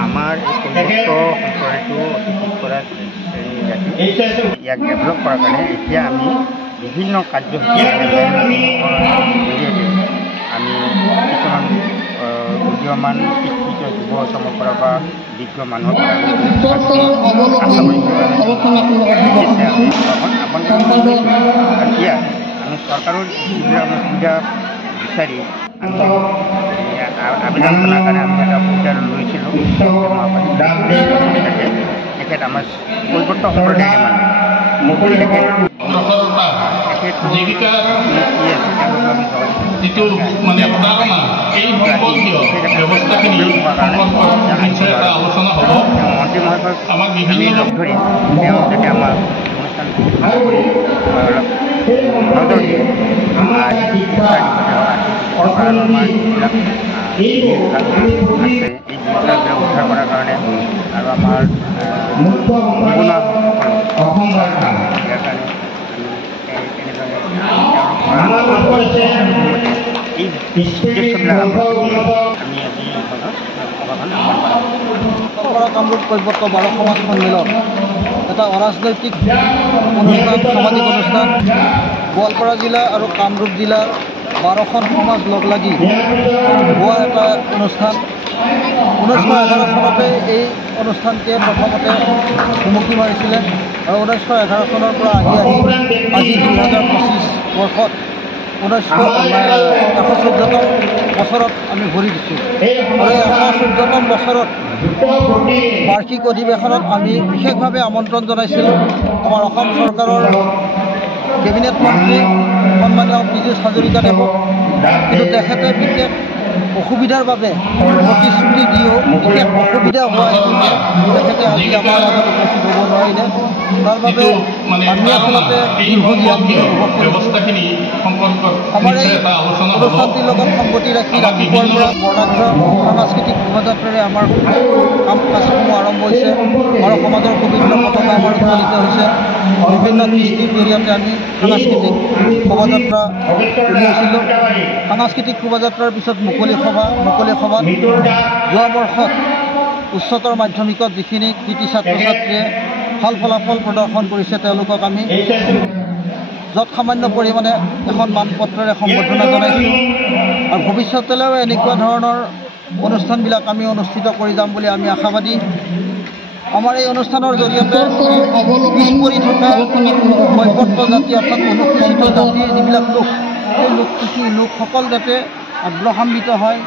আমাৰ এই সম্প্ৰদায়টো ইয়াক ডেভেলপ কৰাৰ কাৰণে এতিয়া আমি বিভিন্ন কাৰ্যসূচী আমি কিছুমান উদীয়মান শিক্ষিত যুৱ চামৰ পৰা বা বিজ্ঞ মানুহৰ এতিয়া আমি চৰকাৰৰ যিবিলাক সুবিধা বিচাৰি আমি আবেদন কৰাৰ কাৰণে আমি এটা সুবিধা লৈছিলোঁ। তেখেত আমাৰ কৈৱৰ্ত সম্প্ৰদায়ৰ মন্ত্ৰী মহোদয়ক লগ ধৰি তেওঁ যাতে আমাৰ উদ্ধাৰ কৰাৰ কাৰণে আৰু আমাৰ কামৰূপ কৈৱৰ্ত বাৰ সমাজ সন্মিলন এটা অৰাজনৈতিক অনুষ্ঠান, সামাজিক অনুষ্ঠান। গোৱালপাৰা জিলা আৰু কামৰূপ জিলাৰ 12খন সমাজ লগ লাগি হোৱা এটা অনুষ্ঠান। 1911 চনতে এই অনুষ্ঠানটিয়ে প্ৰথমতে ভুমুকি মাৰিছিলে আৰু 1911 চনৰ পৰা আহি আজি 2025 বৰ্ষত 114তম বছৰত আমি ভৰি দিছোঁ। আৰু এই 114তম বছৰত বাৰ্ষিক অধিৱেশনত আমি বিশেষভাৱে আমন্ত্ৰণ জনাইছিলোঁ আমাৰ অসম চৰকাৰৰ কেবিনেট মন্ত্ৰী সন্মানীয় পীযুষ হাজৰিকাদেৱক। কিন্তু তেখেতে বিশেষ অসুবিধাৰ বাবে প্ৰতিশ্ৰুতি দিও বিশেষ অসুবিধা হোৱা হেতুকে তেখেতে আজি আমাৰ মাজত উপস্থিত হ'ব নোৱাৰিলে। তাৰ বাবে আমি আচলতে আমাৰ এই অনুষ্ঠানটিৰ লগত সংগতি ৰাখি ৰাতিপুৱাৰ পৰা বৰ্ণাঢ্য সাংস্কৃতিক শোভাযাত্ৰাৰে আমাৰ কাম কাজসমূহ আৰম্ভ হৈছে আৰু সমাজৰ বিভিন্ন পতাকা আমাৰ উত্তোলিত হৈছে। বিভিন্ন কৃষ্টিৰ জৰিয়তে আমি সাংস্কৃতিক শোভাযাত্ৰা উলিয়াইছিলোঁ। সাংস্কৃতিক শোভাযাত্ৰাৰ পিছত মুকলি সভাত যোৱা বৰ্ষত উচ্চতৰ মাধ্যমিকত যিখিনি কৃতি ছাত্ৰ ছাত্ৰীয়ে ভাল ফলাফল প্ৰদৰ্শন কৰিছে তেওঁলোকক আমি য'ত সামান্য পৰিমাণে এখন মানপত্ৰেৰে সম্বৰ্ধনা জনাইছোঁ। আৰু ভৱিষ্যতলৈও এনেকুৱা ধৰণৰ অনুষ্ঠানবিলাক আমি অনুষ্ঠিত কৰি যাম বুলি আমি আশাবাদী। আমাৰ এই অনুষ্ঠানৰ জৰিয়তে পিছ পৰি থকা কৈৱৰ্ত জাতি অৰ্থাৎ অনুসূচিত জাতিৰ যিবিলাক লোক, সেই লোকসকল যাতে আগ্ৰহান্বিত হয়,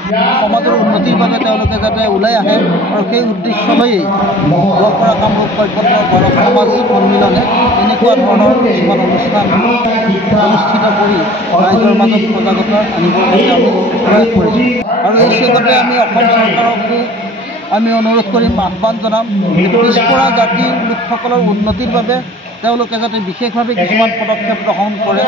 সমাজৰ উন্নতিৰ বাবে তেওঁলোকে যাতে ওলাই আহে আৰু সেই উদ্দেশ্য লৈয়ে গোৱালপাৰা কামৰূপ কৈৱৰ্ত বাৰ সমাজ সন্মিলনে এনেকুৱা ধৰণৰ কিছুমান অনুষ্ঠান অনুষ্ঠিত কৰি ৰাইজৰ মাজত সজাগতা আনিবৰ বাবে আমি প্ৰয়াস কৰিছোঁ। আৰু এই চেগতে আমি অসম চৰকাৰকো আমি অনুৰোধ কৰিম, আহ্বান জনাম পিছপৰা জাতিৰ লোকসকলৰ উন্নতিৰ বাবে তেওঁলোকে যাতে বিশেষভাৱে কিছুমান পদক্ষেপ গ্ৰহণ কৰে।